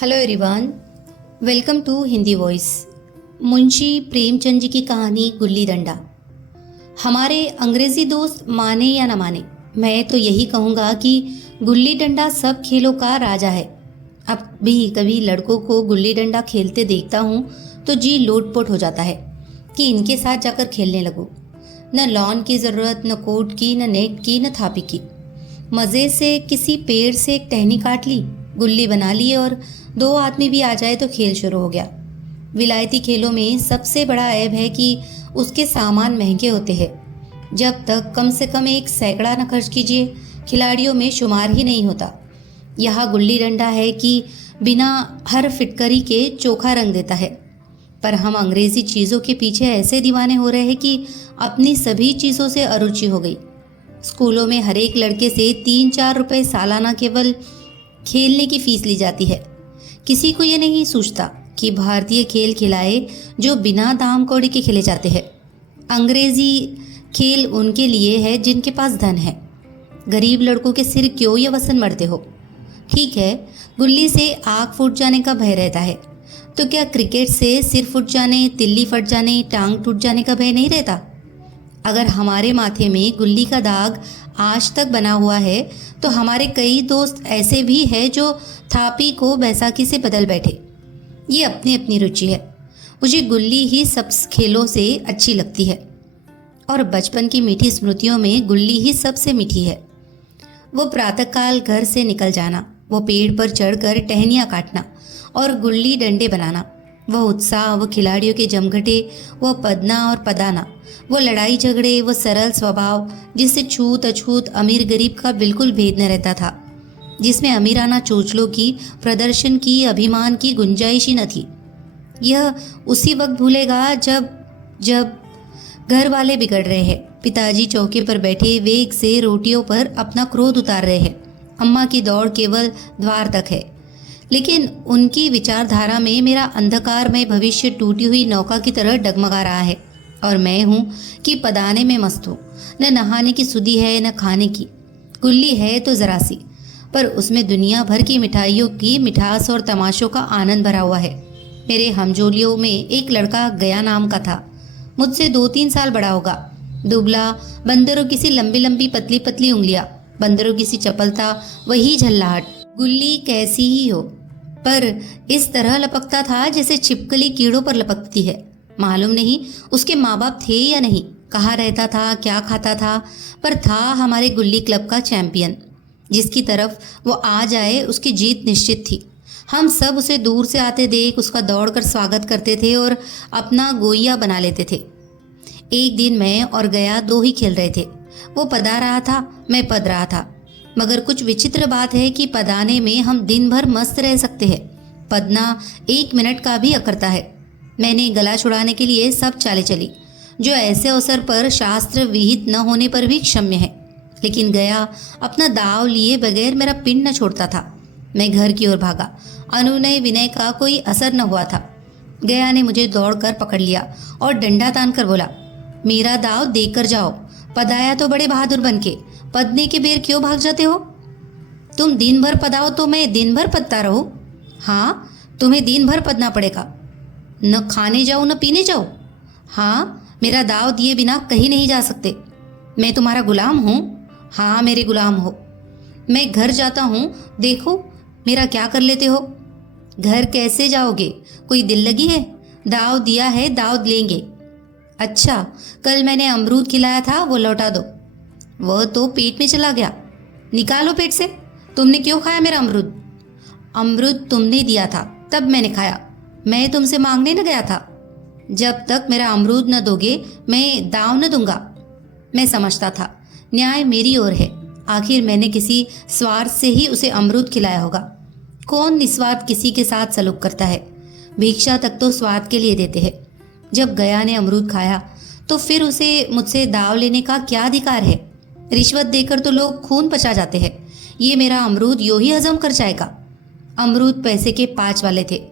Hello everyone, welcome to Hindi voice. Munshi Premchand ji की कहानी गुल्ली डंडा। हमारे अंग्रेज़ी दोस्त माने या न माने, मैं तो यही कहूँगा कि गुल्ली डंडा सब खेलों का राजा है। अब भी कभी लड़कों को गुल्ली डंडा खेलते देखता हूँ तो जी लोटपोट हो जाता है कि इनके साथ जाकर खेलने लगूँ। न लॉन की ज़रूरत, न कोर्ट की, न नेट की, न थापी की। मज़े से किसी पेड़ से एक टहनी काट ली, गुल्ली बना ली और दो आदमी भी आ जाए तो खेल शुरू हो गया। विलायती खेलों में सबसे बड़ा ऐब है कि उसके सामान महंगे होते हैं। जब तक कम से कम एक सैकड़ा न खर्च कीजिए, खिलाड़ियों में शुमार ही नहीं होता। यहाँ गुल्ली डंडा है कि बिना हर फिटकरी के चोखा रंग देता है। पर हम अंग्रेज़ी चीज़ों के पीछे ऐसे दीवाने हो रहे हैं कि अपनी सभी चीज़ों से अरुचि हो गई। स्कूलों में हर एक लड़के से 3-4 रुपए सालाना केवल खेलने की फीस ली जाती है। किसी को ये नहीं सूझता कि भारतीय खेल खिलाए जो बिना दाम कौड़ी के खेले जाते हैं। अंग्रेजी खेल उनके लिए है जिनके पास धन है। गरीब लड़कों के सिर क्यों ये वसन मरते हो? ठीक है, गुल्ली से आँख फूट जाने का भय रहता है, तो क्या क्रिकेट से सिर फूट जाने, तिल्ली फट जाने, टांग टूट जाने का भय नहीं रहता? अगर हमारे माथे में गुल्ली का दाग आज तक बना हुआ है तो हमारे कई दोस्त ऐसे भी हैं जो थापी को बैसाखी से बदल बैठे। ये अपनी अपनी रुचि है। मुझे गुल्ली ही सब खेलों से अच्छी लगती है और बचपन की मीठी स्मृतियों में गुल्ली ही सबसे मीठी है। वो प्रातःकाल घर से निकल जाना, वो पेड़ पर चढ़कर टहनियाँ काटना और गुल्ली डंडे बनाना, वो उत्साह, वो खिलाड़ियों के जमघटे, वो पदना और पदाना, वो लड़ाई झगड़े, वो सरल स्वभाव जिससे छूत अछूत अमीर गरीब का बिल्कुल भेद न रहता था, जिसमें अमीराना चोचलों की, प्रदर्शन की, अभिमान की गुंजाइश ही न थी। यह उसी वक्त भूलेगा जब घर वाले बिगड़ रहे हैं, पिताजी चौके पर बैठे वेग से रोटियों पर अपना क्रोध उतार रहे हैं, अम्मा की दौड़ केवल द्वार तक है, लेकिन उनकी विचारधारा में मेरा अंधकारमय भविष्य टूटी हुई नौका की तरह डगमगा रहा है और मैं हूँ कि पदाने में मस्त हूँ। न नहाने की सुधि है, न खाने की। गुल्ली है तो जरा सी, पर उसमें दुनिया भर की मिठाइयों की मिठास और तमाशों का आनंद भरा हुआ है। मेरे हमजोलियों में एक लड़का गया नाम का था, मुझसे 2-3 साल बड़ा होगा। दुबला, बंदरों की सी लंबी लंबी पतली पतली उंगलियां, बंदरों की सी चपलता, वही झल्लाहट। गुल्ली कैसी ही हो, पर इस तरह लपकता था जैसे छिपकली कीड़ों पर लपकती है। मालूम नहीं उसके माँ बाप थे या नहीं, कहाँ रहता था, क्या खाता था, पर था हमारे गुल्ली क्लब का चैंपियन। जिसकी तरफ वो आ जाए उसकी जीत निश्चित थी। हम सब उसे दूर से आते देख उसका दौड़कर स्वागत करते थे और अपना गोइया बना लेते थे। एक दिन मैं और गया दो ही खेल रहे थे। वो पदा रहा था, मैं पद रहा था। मगर कुछ विचित्र बात है कि पदाने में हम दिन भर मस्त रह सकते हैं, पदना 1 मिनट का भी अखरता है। मैंने गला छुड़ाने के लिए सब चालें चली, जो ऐसे अवसर पर शास्त्र विहित न होने पर भी क्षम्य है। लेकिन गया अपना दाव लिए बगैर मेरा पिंड न छोड़ता था। मैं घर की ओर भागा। अनुनय विनय का कोई असर न हुआ था। गया ने मुझे दौड़कर पकड़ लिया और डंडा तान कर बोला, मेरा दाव देकर जाओ। पदाया तो बड़े बहादुर बन के, पदने के बेर क्यों भाग जाते हो? तुम दिन भर पदाओ तो मैं दिन भर पदता रहूं? हाँ, तुम्हें दिन भर पदना पड़ेगा। न खाने जाओ न पीने जाओ? हाँ, मेरा दाव दिए बिना कहीं नहीं जा सकते। मैं तुम्हारा गुलाम हूँ? हाँ, मेरे गुलाम हो। मैं घर जाता हूँ, देखो मेरा क्या कर लेते हो। घर कैसे जाओगे? कोई दिल लगी है? दाव दिया है, दाव लेंगे। अच्छा, कल मैंने अमरूद खिलाया था, वो लौटा दो। वह तो पेट में चला गया। निकालो पेट से। तुमने क्यों खाया मेरा अमरूद? अमरूद तुमने दिया था, तब मैंने खाया। मैं तुमसे मांगने न गया था। जब तक मेरा अमरूद न दोगे मैं दाव न दूंगा। मैं समझता था न्याय मेरी ओर है। आखिर मैंने किसी स्वार्थ से ही उसे अमरूद खिलाया होगा। कौन निस्वार्थ किसी के साथ सलूक करता है? भिक्षा तक तो स्वार्थ के लिए देते हैं। जब गया ने अमरूद खाया तो फिर उसे मुझसे दाव लेने का क्या अधिकार है? रिश्वत देकर तो लोग खून पचा जाते हैं। ये मेरा अमरूद यूं ही हजम कर जाएगा। अमरूद पैसे के 5 वाले थे,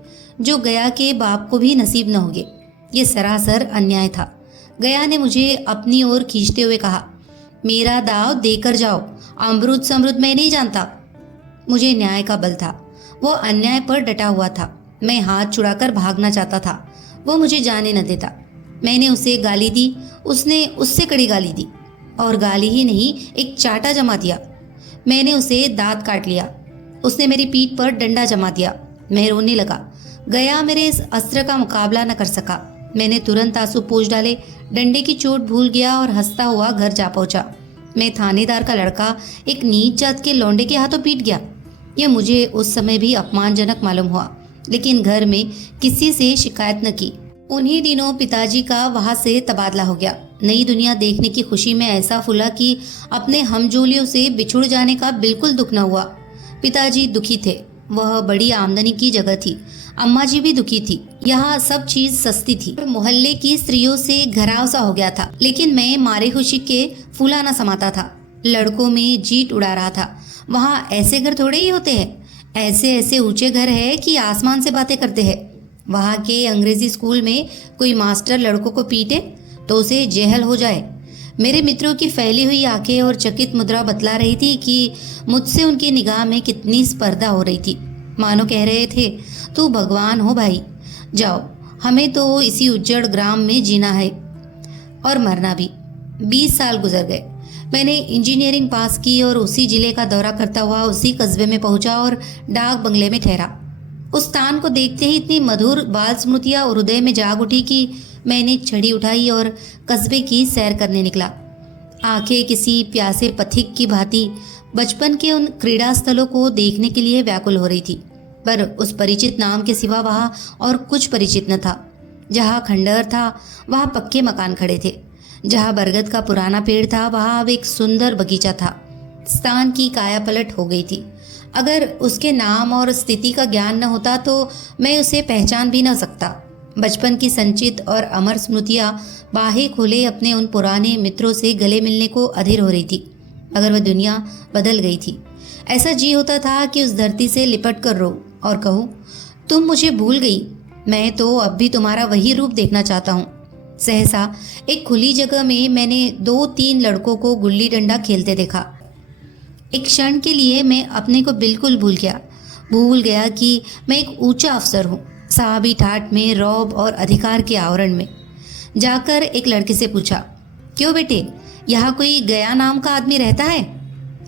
जो गया के बाप को भी नसीब न होंगे। ये सरासर अन्याय था। गया ने मुझे अपनी ओर खींचते हुए कहा, मेरा दाव देकर जाओ। अमरूद समरूद मैं नहीं जानता। मुझे न्याय का बल था। वो अन्याय पर डटा हुआ था। मैं हाथ छुड़ाकर भागना चाहता था, वो मुझे जाने न देता। मैंने उसे गाली दी, उसने उससे कड़ी गाली दी, और गाली ही नहीं एक चाटा जमा दिया। मैंने उसे दांत काट लिया, उसने मेरी पीठ पर डंडा जमा दिया। मैं रोने लगा। गया मेरे इस अस्त्र का मुकाबला न कर सका। मैंने तुरंत आंसू पोंछ डाले, डंडे की चोट भूल गया और हंसता हुआ घर जा पहुंचा। मैं थानेदार का लड़का एक नीच जात के लौंडे के हाथों पीट गया। यह मुझे उस समय भी अपमानजनक मालूम हुआ, लेकिन घर में किसी से शिकायत न की। उन्हीं दिनों पिताजी का वहां से तबादला हो गया। नई दुनिया देखने की खुशी में ऐसा फूला कि अपने हमजोलियों से बिछुड़ जाने का बिल्कुल दुख न हुआ। पिताजी दुखी थे, वह बड़ी आमदनी की जगह थी। अम्मा जी भी दुखी थी, यहाँ सब चीज सस्ती थी। मोहल्ले की स्त्रियों से घराव सा हो गया था, लेकिन मैं मारे खुशी के फूला न समाता था। लड़कों में जीत उड़ा रहा था। वहाँ ऐसे घर थोड़े ही होते हैं, ऐसे ऐसे ऊंचे घर है कि आसमान से बातें करते हैं। वहाँ के अंग्रेजी स्कूल में कोई मास्टर लड़कों को पीटे तो उसे जेहल हो जाए। मेरे मित्रों की फैली हुई आंखें और चकित मुद्रा बतला रही थी कि मुझसे उनकी निगाह में कितनी स्पर्धा हो रही थी। मानो कह रहे थे, तू भगवान हो भाई, जाओ, हमें तो इसी उज्जड़ ग्राम में जीना है और मरना भी। 20 साल गुजर गए। मैंने इंजीनियरिंग पास की और उसी जिले का दौरा करता हुआ उसी कस्बे में पहुंचा और डाक बंगले में ठहरा। उस स्थान को देखते ही इतनी मधुर बाल स्मृतियां हृदय में जाग उठी कि मैंने छड़ी उठाई और कस्बे की सैर करने निकला। आंखें किसी प्यासे पथिक की भांति बचपन के उन क्रीड़ा स्थलों को देखने के लिए व्याकुल हो रही थी, पर उस परिचित नाम के सिवा वहाँ और कुछ परिचित न था। जहाँ खंडहर था वहाँ पक्के मकान खड़े थे, जहाँ बरगद का पुराना पेड़ था वहाँ अब एक सुंदर बगीचा था। स्थान की काया पलट हो गई थी। अगर उसके नाम और स्थिति का ज्ञान न होता तो मैं उसे पहचान भी न सकता। बचपन की संचित और अमर स्मृतियाँ बाहें खोले अपने उन पुराने मित्रों से गले मिलने को अधीर हो रही थी। अगर वह दुनिया बदल गई थी, ऐसा जी होता था कि उस धरती से लिपट कर रो और कहूँ, तुम मुझे भूल गई, मैं तो अब भी तुम्हारा वही रूप देखना चाहता हूँ। सहसा एक खुली जगह में मैंने 2-3 लड़कों को गुल्ली डंडा खेलते देखा। एक क्षण के लिए मैं अपने को बिल्कुल भूल गया कि मैं एक ऊंचा अफसर हूँ, साहबी ठाट में, रौब और अधिकार के आवरण में। जाकर एक लड़के से पूछा, क्यों बेटे, यहाँ कोई गया नाम का आदमी रहता है?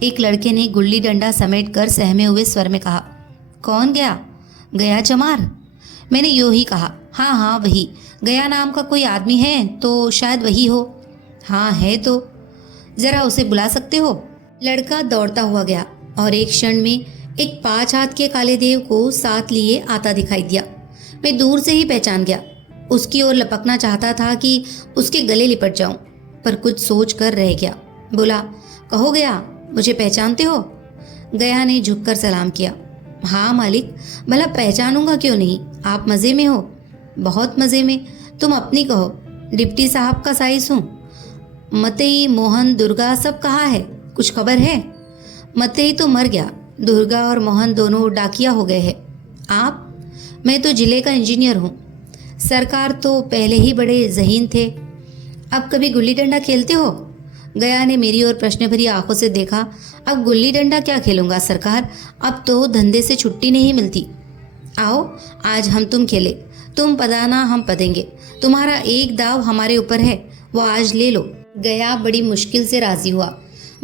एक लड़के ने गुल्ली डंडा समेट कर सहमे हुए स्वर में कहा, कौन गया? गया चमार? मैंने यूं ही कहा, हाँ हाँ वही, गया नाम का कोई आदमी है तो शायद वही हो। हाँ है तो, जरा उसे बुला सकते हो? लड़का दौड़ता हुआ गया और एक क्षण में एक 5 हाथ के काले देव को साथ लिए आता दिखाई दिया। मैं दूर से ही पहचान गया। उसकी ओर लपकना चाहता था कि उसके गले लिपट जाऊं, पर कुछ सोच कर रह गया। बोला, कहो गया, मुझे पहचानते हो? गया ने झुककर सलाम किया। हाँ मालिक, भला पहचानूंगा क्यों नहीं, आप मज़े में हो? बहुत मज़े में। तुम अपनी कहो, डिप्टी साहब का साइस हूँ। मतई, मोहन, दुर्गा सब कहाँ है, कुछ खबर है? मतई तो मर गया, दुर्गा और मोहन दोनों डाकिया हो गए हैं। आप? मैं तो जिले का इंजीनियर हूँ। सरकार तो पहले ही बड़े ज़हीन थे। अब कभी गुल्ली डंडा खेलते हो? गया ने मेरी ओर प्रश्न भरी आंखों से देखा। अब गुल्ली डंडा क्या खेलूंगा सरकार, अब तो धंधे से छुट्टी नहीं मिलती। आओ आज हम तुम खेले, तुम पदाना हम पदेंगे, तुम्हारा एक दाव हमारे ऊपर है, वो आज ले लो। गया बड़ी मुश्किल से राजी हुआ।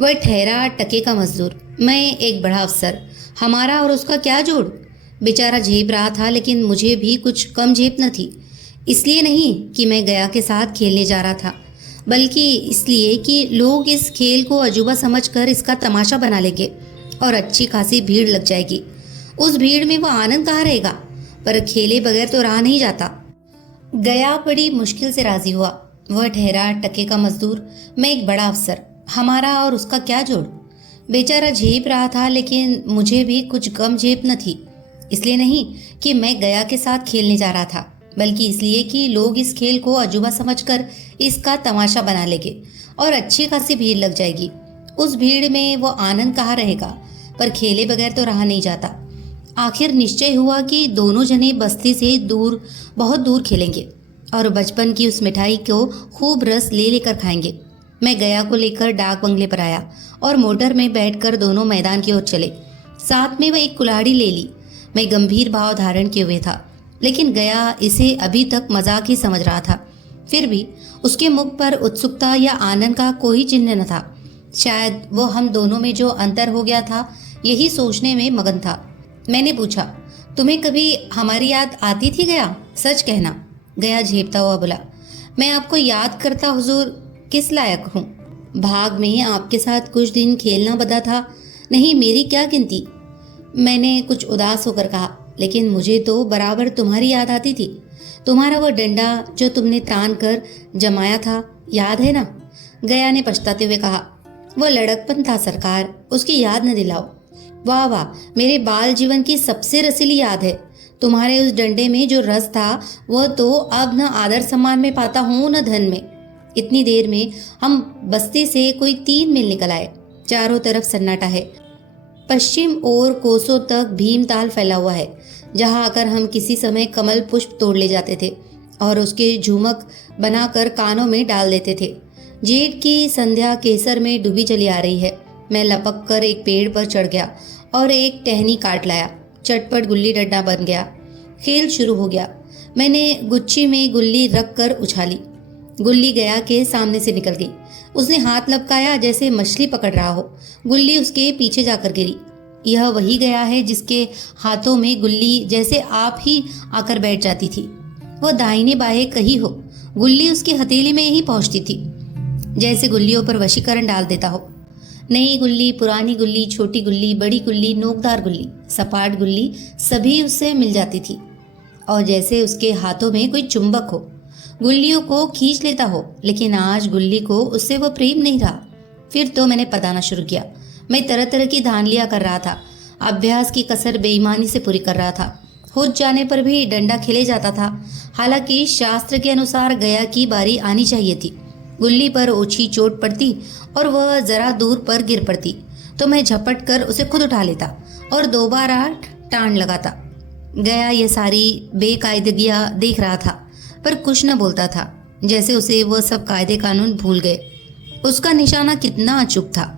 वह ठहरा टके का मजदूर, मैं एक बड़ा अफसर, हमारा और उसका क्या जोड़? बेचारा झेप रहा था, लेकिन मुझे भी कुछ कम झेप न थी। इसलिए नहीं कि मैं गया के साथ खेलने जा रहा था, बल्कि इसलिए कि लोग इस खेल को अजूबा समझकर इसका तमाशा बना लेंगे और अच्छी खासी भीड़ लग जाएगी। उस भीड़ में वो आनंद कहाँ रहेगा? पर खेले बगैर तो रहा नहीं जाता। गया बड़ी मुश्किल से राजी हुआ। वह ठहरा टके का मजदूर, मैं एक बड़ा अफसर, हमारा और उसका क्या जोड़? बेचारा झेप रहा था, लेकिन मुझे भी कुछ कम झेप न थी। इसलिए नहीं कि मैं गया के साथ खेलने जा रहा था, बल्कि इसलिए कि लोग इस खेल को अजूबा समझकर इसका तमाशा बना लेंगे और अच्छी खासी भीड़ लग जाएगी। उस भीड़ में वो आनंद कहाँ रहेगा? पर खेले बगैर तो रहा नहीं जाता। आखिर निश्चय हुआ कि दोनों जने बस्ती से दूर, बहुत दूर खेलेंगे और बचपन की उस मिठाई को खूब रस ले लेकर खाएंगे। मैं गया को लेकर डाक बंगले पर आया और मोटर में बैठकर दोनों मैदान की ओर चले। साथ में वह एक कुल्हाड़ी ले ली। मैं गंभीर भाव धारण किए हुए था, लेकिन गया इसे अभी तक मजाक ही समझ रहा था। फिर भी उसके मुख पर उत्सुकता या आनंद का कोई चिन्ह न था। शायद वो हम दोनों में जो अंतर हो गया था यही सोचने में मगन था। मैंने पूछा, तुम्हें कभी हमारी याद आती थी गया? सच कहना। गया झेपता हुआ बोला, मैं आपको याद करता हुजूर किस लायक हूँ? भाग में आपके साथ कुछ दिन खेलना बदा था, नहीं मेरी क्या गिनती। मैंने कुछ उदास होकर कहा, लेकिन मुझे तो बराबर तुम्हारी याद आती थी। तुम्हारा वो डंडा जो तुमने तान कर जमाया था, याद है ना? गया ने पछताते हुए कहा, वो लड़कपन था सरकार, उसकी याद न दिलाओ। वाह वाह, मेरे बाल जीवन की सबसे रसीली याद है। तुम्हारे उस डंडे में जो रस था वह तो अब न आदर सम्मान में पाता हूँ न धन में। इतनी देर में हम बस्ती से कोई 3 मील निकल आए। चारों तरफ सन्नाटा है। पश्चिम ओर कोसों तक भीमताल फैला हुआ है, जहाँ आकर हम किसी समय कमल पुष्प तोड़ ले जाते थे और उसके झुमक बनाकर कानों में डाल देते थे। जेठ की संध्या केसर में डूबी चली आ रही है। मैं लपक कर एक पेड़ पर चढ़ गया और एक टहनी काट लाया। चटपट गुल्ली डंडा बन गया। खेल शुरू हो गया। मैंने गुच्छी में गुल्ली रख कर उछाली। गुल्ली गया के सामने से निकल गई। उसने हाथ लपकाया जैसे मछली पकड़ रहा हो। गुल्ली उसके पीछे जाकर गिरी। यह वही गया है जिसके हाथों में गुल्ली जैसे आप ही आकर बैठ जाती थी। वह दाहिने बाएं कहीं हो, गुल्ली उसकी हथेली में ही पहुंचती थी, जैसे गुल्लियों पर वशीकरण डाल देता हो। नई गुल्ली, पुरानी गुल्ली, छोटी गुल्ली, बड़ी गुल्ली, नोकदार गुल्ली, सपाट गुल्ली सभी उससे मिल जाती थी और जैसे उसके हाथों में कोई चुंबक हो, गुल्लियों को खींच लेता हो। लेकिन आज गुल्ली को उससे वह प्रेम नहीं रहा। फिर तो मैंने पदाना शुरू किया। मैं तरह तरह की धांधलियां कर रहा था। अभ्यास की कसर बेईमानी से पूरी कर रहा था। हो जाने पर भी डंडा खेले जाता था। हालांकि शास्त्र के अनुसार गया की बारी आनी चाहिए थी। गुल्ली पर ओछी चोट पड़ती और वह जरा दूर पर गिर पड़ती तो मैं झपट कर उसे खुद उठा लेता और दोबारा टांड लगाता। गया ये सारी बेकायदगियां देख रहा था, पर कुछ न बोलता था, जैसे उसे वह सब कायदे कानून भूल गए। उसका निशाना कितना अचूक था।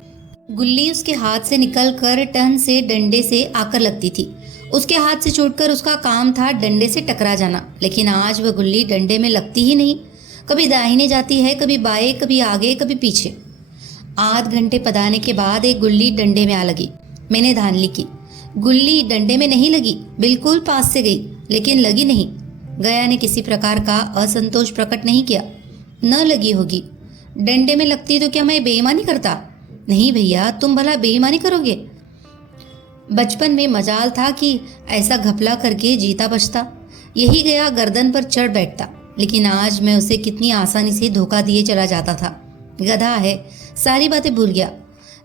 गुल्ली उसके हाथ से निकलकर टन से डंडे से आकर लगती थी। उसके हाथ से छूटकर उसका काम था डंडे से टकरा जाना। लेकिन आज वह गुल्ली डंडे में लगती ही नहीं। कभी दाहिने जाती है, कभी बाएं, कभी आगे, कभी पीछे। आध घंटे पदाने के बाद एक गुल्ली डंडे में आ लगी। मैंने धांधली की। गुल्ली डंडे में नहीं लगी, बिल्कुल पास से गई, लेकिन लगी नहीं। गया ने किसी प्रकार का असंतोष प्रकट नहीं किया। न लगी होगी। डंडे में लगती तो क्या मैं बेईमानी करता? नहीं भैया, तुम भला बेईमानी करोगे? बचपन में मजाल था कि ऐसा घपला करके जीता बचता। यही गया गर्दन पर चढ़ बैठता, लेकिन आज मैं उसे कितनी आसानी से धोखा दिए चला जाता था। गधा है, सारी बातें भूल गया।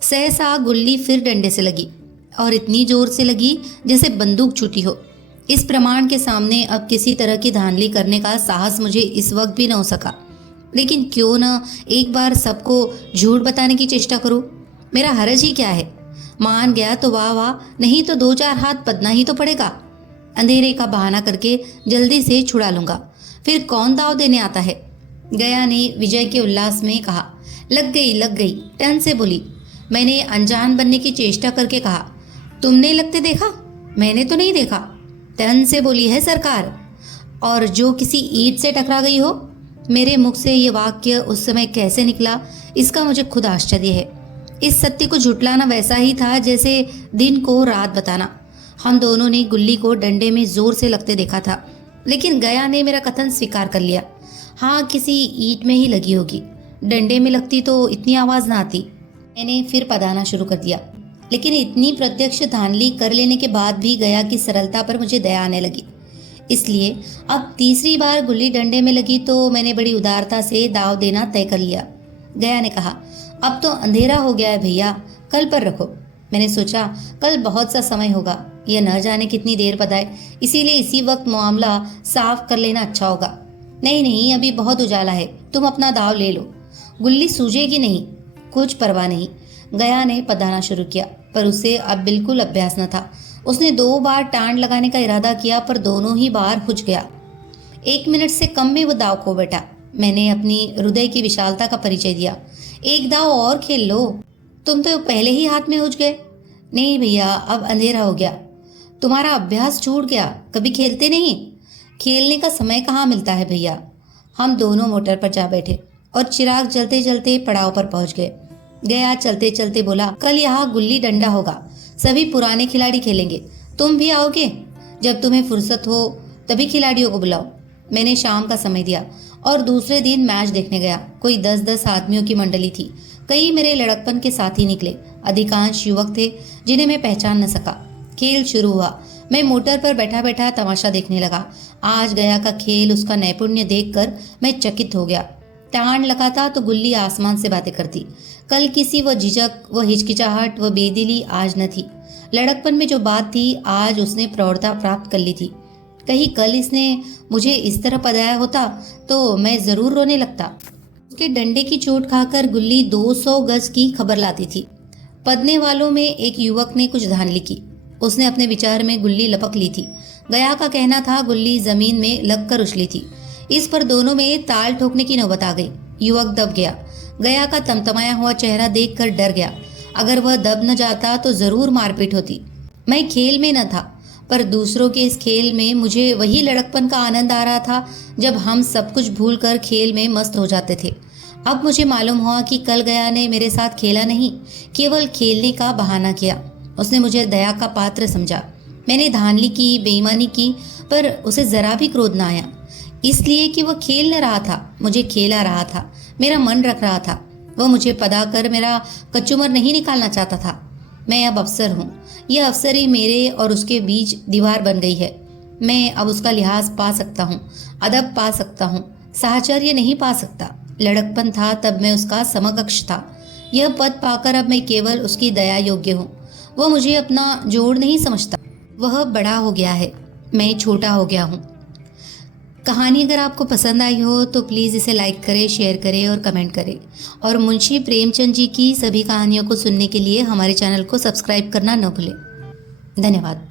सहसा गुल्ली फिर डंडे से लगी और इतनी जोर से लगी जैसे बंदूक छूटी हो। इस प्रमाण के सामने अब किसी तरह की धांधली करने का साहस मुझे इस वक्त भी न हो सका। लेकिन क्यों न एक बार सबको झूठ बताने की चेष्टा करूं? मेरा हरज ही क्या है? मान गया तो वाह वाह, नहीं तो 2-4 हाथ पदना ही तो पड़ेगा। अंधेरे का बहाना करके जल्दी से छुड़ा लूंगा, फिर कौन दाव देने आता है? गया ने विजय के उल्लास में कहा। लग गई, टन से बोली। मैंने अनजान बनने की चेष्टा करके कहा, तुमने लगते देखा? मैंने तो नहीं देखा। टन से बोली है सरकार, और जो किसी ईंट से टकरा गई हो। मेरे मुख से ये वाक्य उस समय कैसे निकला, इसका मुझे खुद आश्चर्य है। इस सत्य को झुटलाना वैसा ही था जैसे दिन को रात बताना। हम दोनों ने गुल्ली को डंडे में जोर से लगते देखा था, लेकिन गया ने मेरा कथन स्वीकार कर लिया। हाँ, किसी ईंट में ही लगी होगी। डंडे में लगती तो इतनी आवाज ना आती। मैंने फिर पदाना शुरू कर दिया, लेकिन इतनी प्रत्यक्ष धांधली कर लेने के बाद भी गया की सरलता पर मुझे दया आने लगी। इसलिए अब तीसरी बार गुल्ली डंडे में लगी तो मैंने बड़ी उदारता से दाव देना तय कर लिया। गया ने कहा, अब तो अंधेरा हो गया है भैया, कल पर रखो। मैंने सोचा कल बहुत सा समय होगा, यह न जाने कितनी देर पदाए, इसीलिए इसी वक्त मामला साफ कर लेना अच्छा होगा। नहीं, अभी बहुत उजाला है, तुम अपना दाव ले लो। गुल्ली सूझेगी नहीं, कुछ परवाह नहीं। गया ने पदाना शुरू किया, पर उसे अब बिल्कुल अभ्यास न था। उसने 2 बार टांड लगाने का इरादा किया, पर दोनों ही बार हुच गया। 1 मिनट से कम में वो दाव खो बैठा। मैंने अपनी हृदय की विशालता का परिचय दिया। एक दाव और खेल लो, तुम तो पहले ही हाथ में हुच गए। नहीं भैया, अब अंधेरा हो गया। तुम्हारा अभ्यास छूट गया, कभी खेलते नहीं? खेलने का समय कहाँ मिलता है भैया। हम दोनों मोटर पर जा बैठे और चिराग जलते जलते पड़ाव पर पहुंच गए। गया चलते चलते बोला, कल यहाँ गुल्ली डंडा होगा, सभी पुराने खिलाड़ी खेलेंगे, तुम भी आओगे? जब तुम्हें फुर्सत हो तभी खिलाड़ियों को बुलाओ। मैंने शाम का समय दिया और दूसरे दिन मैच देखने गया। कोई 10-10 आदमियों की मंडली थी। कई मेरे लड़कपन के साथी निकले, अधिकांश युवक थे जिन्हें मैं पहचान न सका। खेल शुरू हुआ। मैं मोटर पर बैठा बैठा तमाशा देखने लगा। आज गया का खेल, उसका नैपुण्य देखकर मैं चकित हो गया। टाण लगाता तो गुल्ली आसमान से बातें करती। कल किसी व झिझक व हिचकिचाहट व बेदिली आज न थी। लड़कपन में जो बात थी आज उसने प्रौढ़ता प्राप्त कर ली थी। कहीं कल इसने मुझे इस तरह पदाया होता तो मैं जरूर रोने लगता। उसके डंडे की चोट खाकर गुल्ली 200 गज की खबर लाती थी। पदने वालों में एक युवक ने कुछ धांधली की। उसने अपने विचार में गुल्ली लपक ली थी। गया का कहना था गुल्ली जमीन में लगकर उछली थी। इस पर दोनों में ताल ठोकने की नौबत आ गई। युवक दब गया। गया का तमतमाया हुआ चेहरा देखकर डर गया। अगर वह दब न जाता तो जरूर मारपीट होती। मैं खेल में न था, पर दूसरों के इस खेल में मुझे वही लड़कपन का आनंद आ रहा था जब हम सब कुछ भूलकर खेल में मस्त हो जाते थे। अब मुझे मालूम हुआ कि कल गया ने मेरे साथ खेला नहीं, केवल खेलने का बहाना किया। उसने मुझे दया का पात्र समझा। मैंने धांधली की, बेईमानी की, पर उसे जरा भी क्रोध न आया, इसलिए कि वह खेल न रहा था, मुझे खेला रहा था, मेरा मन रख रहा था। वह मुझे पदा कर मेरा कचूमर नहीं निकालना चाहता था। मैं अब अफसर हूँ। यह अफसरी मेरे और उसके बीच दीवार बन गई है। मैं अब उसका लिहाज पा सकता हूँ, अदब पा सकता हूँ, साहचर्य नहीं पा सकता। लड़कपन था तब मैं उसका समकक्ष था। यह पद पाकर अब मैं केवल उसकी दया योग्य हूँ। वह मुझे अपना जोड़ नहीं समझता। वह बड़ा हो गया है, मैं छोटा हो गया हूँ। कहानी अगर आपको पसंद आई हो तो प्लीज़ इसे लाइक करें, शेयर करें और कमेंट करें। और मुंशी प्रेमचंद जी की सभी कहानियों को सुनने के लिए हमारे चैनल को सब्सक्राइब करना न भूलें। धन्यवाद।